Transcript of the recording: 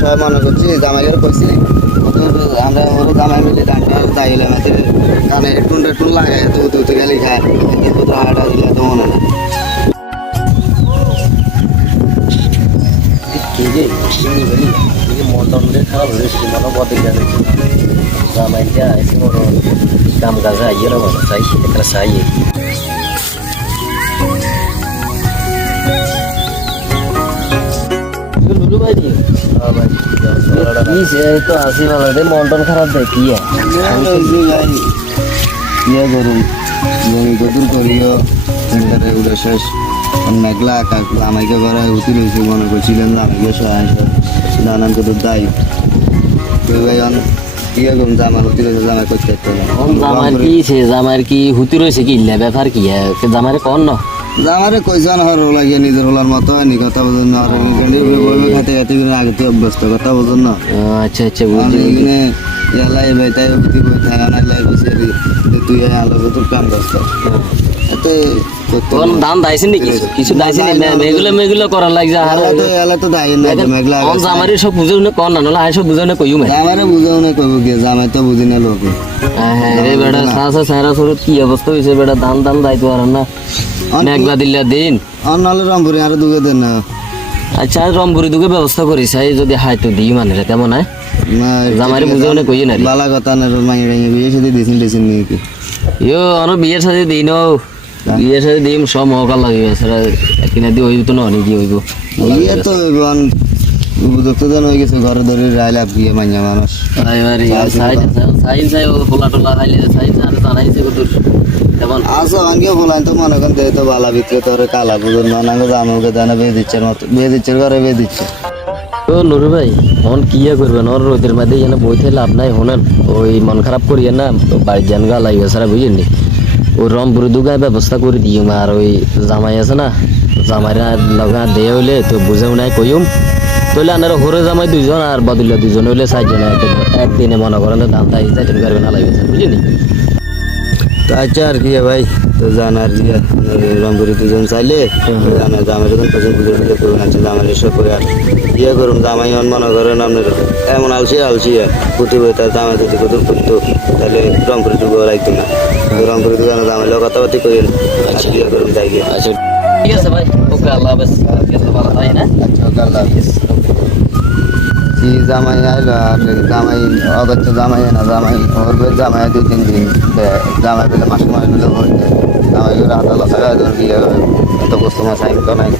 সবাই মনে করছি জামাইয়ের কইছি আমরা ওরা জামাই মিলে ডাক্তার তাইলে আমাদের কানে টুন লাগায় তো গেলে খায় কিন্তু তো হাঁটা দিলে তো মনে না মন্ডলের খারাপ হয়েছে মনে বদল যাবে জামাইটা এসে বড় দাম গাজা ইয়ের মতো চাই একটা চাই তো আসি ভালো মন্ডল খারাপ দেয় কি ইয়ে করুন জমি কদুর করিও উড়ে শেষ মেঘলা আমাকে ঘরে উঠি রয়েছে মনে করছিলেন না আমাকে সহায় নানান কদুর দায়ী ভাই ইয়ে করুন জামার উঠি রয়েছে জামাই করতে জামার কি সে জামার কি হুতি রয়েছে কি ব্যাপার কি জামারে কন না জামারে কইসান হর লাগিয়ে নিজের হলার মতো হয়নি কথা বলুন না আর খাতে খাতে আগে তো অভ্যস্ত কথা বলুন না আচ্ছা আচ্ছা বুঝলি এলাই ভাই তাই উঠি বই থাকা নাই লাই বসে তুই আলো তোর কাম ব্যস্ত এতে কোন দাম দাইছেন নাকি কিছু দাইছেন মেগুলো করার লাগছে আর এলা তো দাই না মেঘলা কোন জামারে সব বুঝাও না কোন না আই সব বুঝাও না কইউ মে জামারে বুঝাও না কইব কি জামাই তো বুঝি না লোক হ্যাঁ রে বেটা সাসা সারা সরত কি অবস্থা হইছে বেটা দাম দাইতো আর না মেঘলা দিল্লা দিন আর নালে রংপুরি আর দুগে দেন না আচ্ছা রংপুরি দুগে ব্যবস্থা করিস যদি হাইতো দিই মানে তেমন হয় জামারে বুঝাও না কইউ না বালা কথা না মাই বিয়ে সাথে দিছেন নাকি ইয়ো অন বিয়ের সাথে দিই নো বিয়ের সাথে দিম সব মহকাল লাগবে সেটা কিনা দিয়ে হইব তো না অনেক কি হইব বিয়ে তো উপযুক্ত জন হয়ে গেছে ঘরে ধরে রাইলা বিয়ে মাইয়া মানুষ সাইন ফোলা টোলা খাইলে সাইন আর জানাইছে কত তেমন আসো আনকেও বলাই তো মনে করেন তো বালা বিক্রে তোর কালা পুজোর নানাঙ্গ জামাকে জানা বেয়ে দিচ্ছে মতো বেয়ে দিচ্ছে ঘরে বেয়ে দিচ্ছে তো নুরু ভাই অন কিয়া করবেন ওর রোদের মধ্যে যেন বইতে লাভ নাই হনেন ওই মন খারাপ করিয়ে না বাড়ির জান গা লাগবে সারা বুঝেননি ওই রংপুরি দুগায় ব্যবস্থা করে দিই আর ওই জামাই আছে না জামাইরা লগা দেয়া হইলে তো বুঝেও নাই কইম তাহলে আনারা হরে জামাই দুইজন আর বদলিয়া দুইজন হইলে চারজনে একদিনে মনে করেন দাম তাই যাইতে পারবে না লাগবে বুঝলি তো আচ্ছা আর কি ভাই তো জানার রংপুরি দুজন চাইলে জামাই যখন পছন্দ পুজো পুজো করবেন আছে জামাই এসব করে আর ইয়ে করুন জামাই মনে করেন আপনার এমন আলসি ফুটি বই তার জামাই যদি কত করতো তাহলে রংপুরি টুকু লাগতো না রংপুরি দোকানে জামাইলেও কথাবার্তি করেন আচ্ছা ইয়ে করুন যাই গিয়ে আচ্ছা ঠিক আছে ভাই ওকে আল্লাহ হাফেজ ভালো তাই না আচ্ছা ওকে আল্লাহ হাফেজ জামাই আইলো আর জামাই অগত্য জামাই না জামাই জামাই 2-3 দিন জামাই পেলে মাসে মাস পেলে জামাই হাতালা থাকা গিয়ে এত কষ্ট মাছ আইন তো নাই